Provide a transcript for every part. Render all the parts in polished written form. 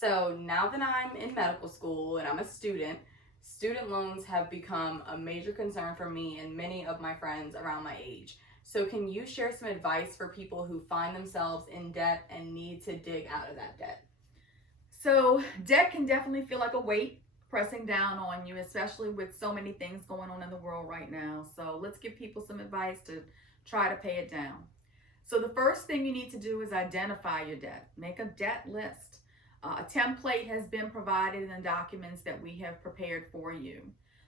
So now that I'm in medical school and I'm a student loans have become a major concern for me and many of my friends around my age. So, can you share some advice for people who find themselves in debt and need to dig out of that debt? So, debt can definitely feel like a weight pressing down on you, especially with so many things going on in the world right now. So, let's give people some advice to try to pay it down. So, the first thing you need to do is identify your debt, make a debt list. A template has been provided in the documents that we have prepared for you.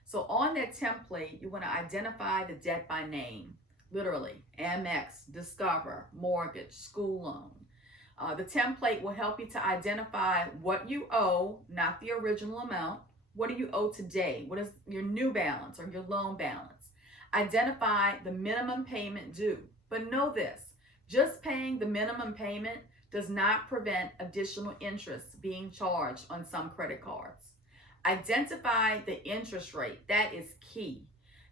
So, on that template, you want to identify the debt by name, literally Amex, Discover, Mortgage, School Loan. The template will help you to identify what you owe, not the original amount. What do you owe today? What is your new balance or your loan balance? Identify the minimum payment due. But know this, just paying the minimum payment does not prevent additional interest being charged on some credit cards. Identify the interest rate. That is key.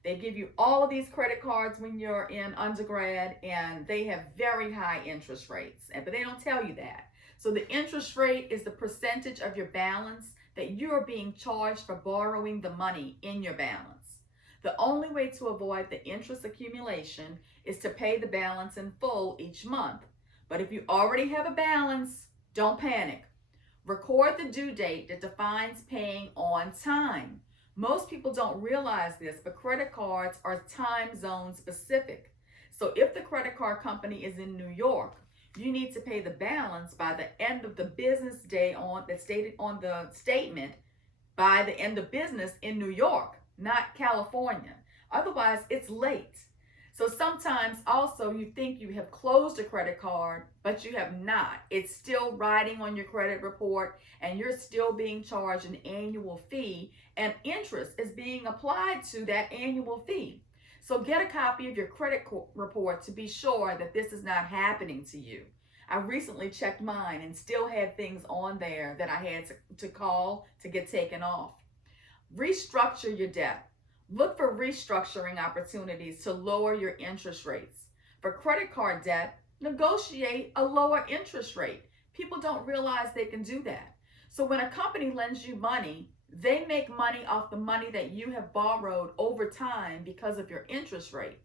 They give you all of these credit cards when you're in undergrad, and they have very high interest rates, but they don't tell you that. So the interest rate is the percentage of your balance that you're being charged for borrowing the money in your balance. The only way to avoid the interest accumulation is to pay the balance in full each month. But if you already have a balance, don't panic. Record the due date that defines paying on time. Most people don't realize this, but credit cards are time zone specific. So if the credit card company is in New York, you need to pay the balance by the end of the business day on that's stated on the statement by the end of business in New York, not California. Otherwise, it's late. So sometimes also you think you have closed a credit card, but you have not. It's still riding on your credit report and you're still being charged an annual fee, and interest is being applied to that annual fee. So get a copy of your credit report to be sure that this is not happening to you. I recently checked mine and still had things on there that I had to call to get taken off. Restructure your debt. Look for restructuring opportunities to lower your interest rates. For credit card debt, negotiate a lower interest rate. People don't realize they can do that. So when a company lends you money, they make money off the money that you have borrowed over time because of your interest rate.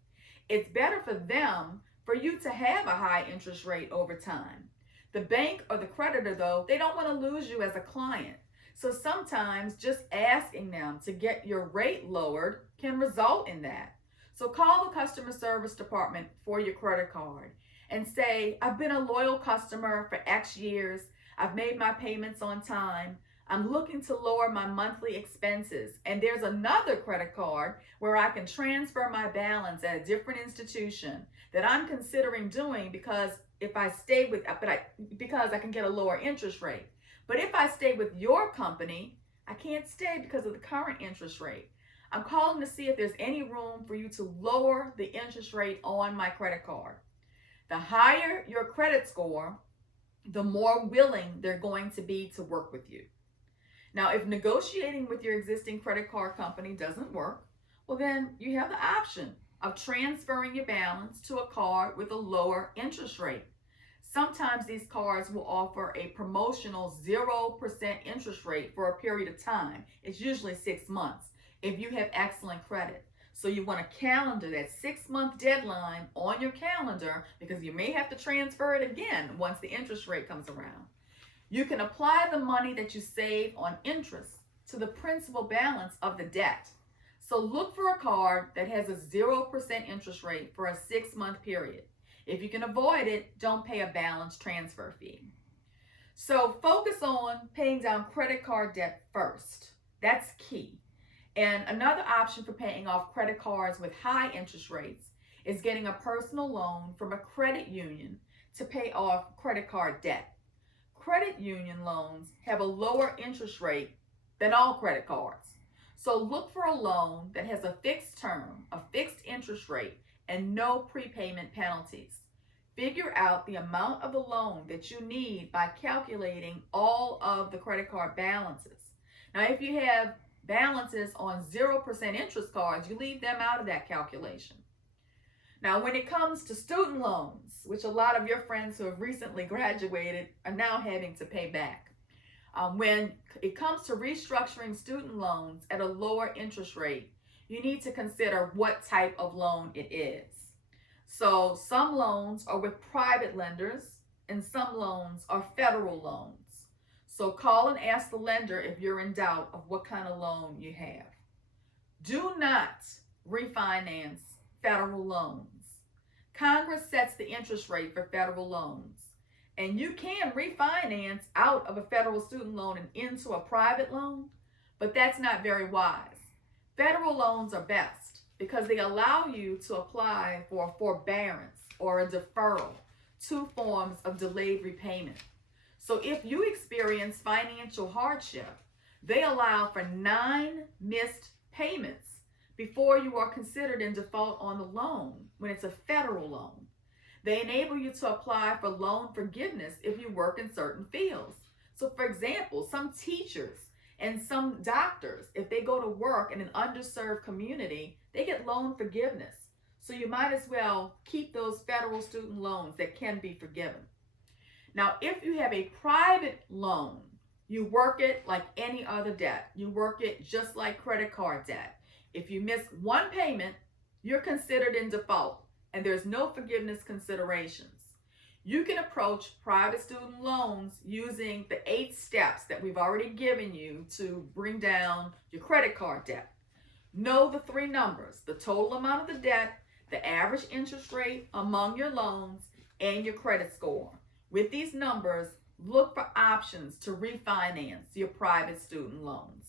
It's better for them for you to have a high interest rate over time. The bank or the creditor, though, they don't want to lose you as a client. So sometimes just asking them to get your rate lowered can result in that. So call the customer service department for your credit card and say, I've been a loyal customer for X years. I've made my payments on time. I'm looking to lower my monthly expenses. And there's another credit card where I can transfer my balance at a different institution that I'm considering doing because if I stay with, because I can get a lower interest rate. But if I stay with your company, I can't stay because of the current interest rate. I'm calling to see if there's any room for you to lower the interest rate on my credit card. The higher your credit score, the more willing they're going to be to work with you. Now, if negotiating with your existing credit card company doesn't work, well, then you have the option of transferring your balance to a card with a lower interest rate. Sometimes these cards will offer a promotional 0% interest rate for a period of time. It's usually 6 months if you have excellent credit. So you want to calendar that 6 month deadline on your calendar because you may have to transfer it again once the interest rate comes around. You can apply the money that you save on interest to the principal balance of the debt. So look for a card that has a 0% interest rate for a 6 month period. If you can avoid it, don't pay a balance transfer fee. So focus on paying down credit card debt first. That's key. And another option for paying off credit cards with high interest rates is getting a personal loan from a credit union to pay off credit card debt. Credit union loans have a lower interest rate than all credit cards. So look for a loan that has a fixed term, a fixed interest rate, and no prepayment penalties. Figure out the amount of the loan that you need by calculating all of the credit card balances. Now, if you have balances on 0% interest cards, you leave them out of that calculation. Now, when it comes to student loans, which a lot of your friends who have recently graduated are now having to pay back, When it comes to restructuring student loans at a lower interest rate, you need to consider what type of loan it is. So some loans are with private lenders and some loans are federal loans. So call and ask the lender if you're in doubt of what kind of loan you have. Do not refinance federal loans. Congress sets the interest rate for federal loans, and you can refinance out of a federal student loan and into a private loan, but that's not very wise. Federal loans are best because they allow you to apply for a forbearance or a deferral, two forms of delayed repayment. So if you experience financial hardship, they allow for 9 missed payments before you are considered in default on the loan when it's a federal loan. They enable you to apply for loan forgiveness if you work in certain fields. So for example, some teachers and some doctors, if they go to work in an underserved community, they get loan forgiveness. So you might as well keep those federal student loans that can be forgiven. Now, if you have a private loan, you work it like any other debt. You work it just like credit card debt. If you miss one payment, you're considered in default, and there's no forgiveness considerations. You can approach private student loans using the 8 steps that we've already given you to bring down your credit card debt. Know the 3 numbers: the total amount of the debt, the average interest rate among your loans, and your credit score. With these numbers, look for options to refinance your private student loans.